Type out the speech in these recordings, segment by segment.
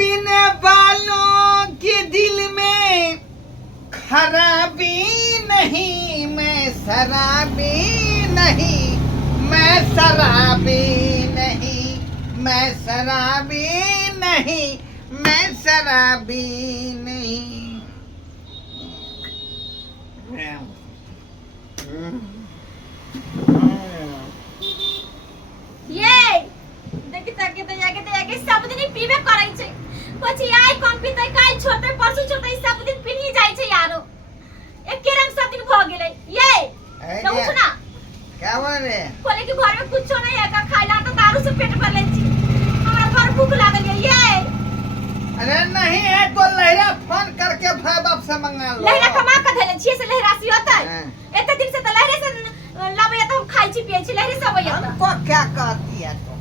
पीने वालों के दिल में खराबी नहीं, मैं शराबी नहीं, मैं शराबी नहीं, मैं शराबी नहीं, मैं शराबी नहीं। ये देखि ताके तो जाके सब दिन पीबे करै छै, પછી આઈ કોમ પીતે કાલ छोड़ते परसों छोड़ते सब दिन पी ही जाय छै यारो। एके रंग सब दिन भ गेलै ये तो उठ ना। क्या बोल रहे बोले कि घर में कुछ नहीं है का खाइला तो दारू से पेट भर ले छी, हमरा घर भूख लागल है ये। अरे नहीं है तो लहरा फोन करके भाई बाप से मंगा लो। लहरा कमा के देले छी से लहरा सी होता है एते दिन से तो लहरे से लाबे तो हम खाई छी पिए छी लहरे सब होय। हमको क्या कहती है तो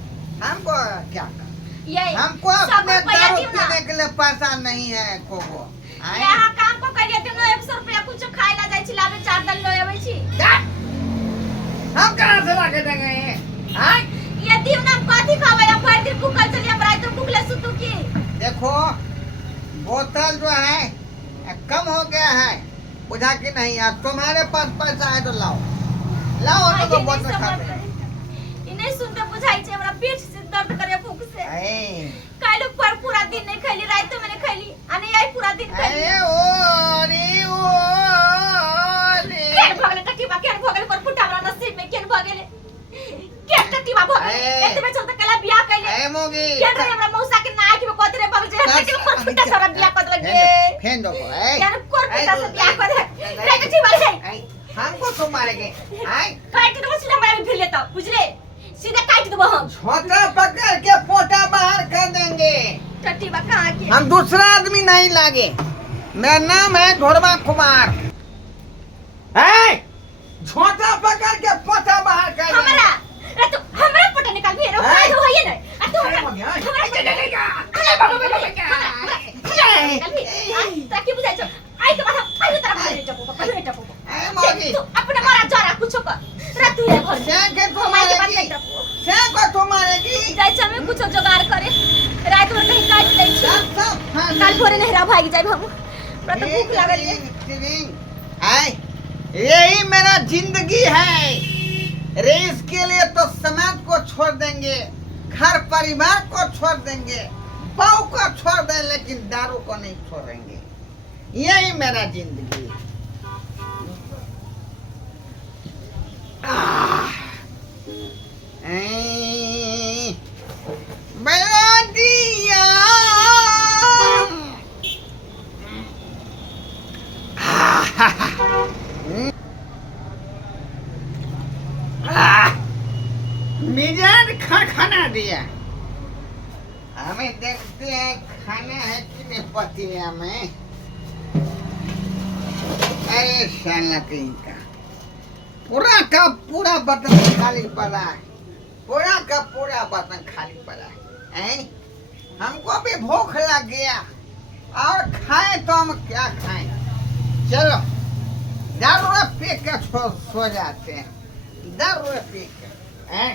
हमको क्या कहती ये हमको अपने दारू पीने के लिए पैसा नहीं है कोगो। यहाँ काम को करिए तुम 100 रुपया कुछ खाए ला जाई छी लाबे 4 दल ले आबै छी। हम कहां से लाके देंगे हां ये दिन ना कथि खावे हम भर दिन भूखल चलिए हम रात भूख ले सुतू की। देखो बोतल जो है कम हो गया है बुझा कि नहीं। अब तुम्हारे पास पैसा है तो लाओ लाओ तो बोतल खा ले। इने सुनते बुझाई छे हमरा पेट से दर्द करे भूख से। काल पर पूरा दिन नहीं खैली रात में नहीं खैली अने आई पूरा दिन खैली। अरे ओ रे केन भगले टकीबा केन भगले पर फुटा हमरा नसीब में केन भगले केन टकीबा भगले एते में चलते कला बियाह कैले। ए मोगी केन रे हमरा मौसा के नाक में कोतरे भग जे टकीबा पर फुटा सारा बियाह कर लगे फेन दो ए यार कोर फुटा से बियाह कर रे कथि बारे है हमको तो मारेंगे आई काट के तो सीधा मारे फिर लेता बुझले सीधा काट देबो हम। छोटा पकड़ के पोटा बाहर कर देंगे। टटीबा कहां के हम दूसरा आदमी नहीं लागे। मेरा नाम है घोड़वा कुमार। छोटा पकड़ के पोटा बाहर कर हमरा रे तो हमरा पोटा निकाल भी रे भाई हो ये नहीं आ तू हमरा चलेगा अरे बाबा ताकि बुझाई छ आई तो आई तो तरफ ले टपो ए मोगी तू अपने मारा जरा कुछ कर रे तू है घर से के तो मारेगी से को तो मारेगी जाय छ में कुछ जुगाड़ करे रात में कहीं काट ले छी काल भोरे नहरा भाग जाय हम हमरा तो भूख लागल है। यही मेरा जिंदगी है रे। इसके लिए तो समाज को छोड़ देंगे, घर परिवार को छोड़ देंगे, बहू को छोड़ दे लेकिन दारू को नहीं छोड़ेंगे। यही मेरा जिंदगी है। बना दिया मिजाज खड़खड़ा दिया। हमें देखते हैं खाना है कि नहीं पतीला में। अरे साला कहीं का पूरा बर्तन खाली पड़ा है। पूरा का पूरा बर्तन खाली पड़ा है। हमको भी भूख लग गया और खाएं तो हम क्या खाएं। चलो दारू पी के सो जाते हैं। दारू पी के Ah.